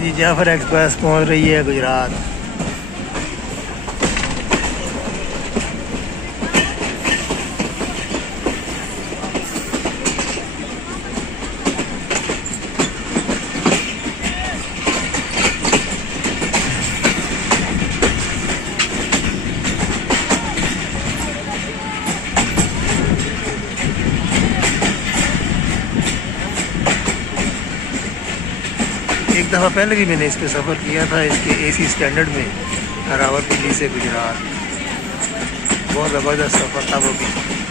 जी Jafar express पहुंच रही है गुजरात। एक दफ़ा पहले भी मैंने इस पे सफ़र किया था, इसके एसी स्टैंडर्ड में, रावलपिंडी से गुजरात। बहुत ज़बरदस्त सफ़र था वो भी।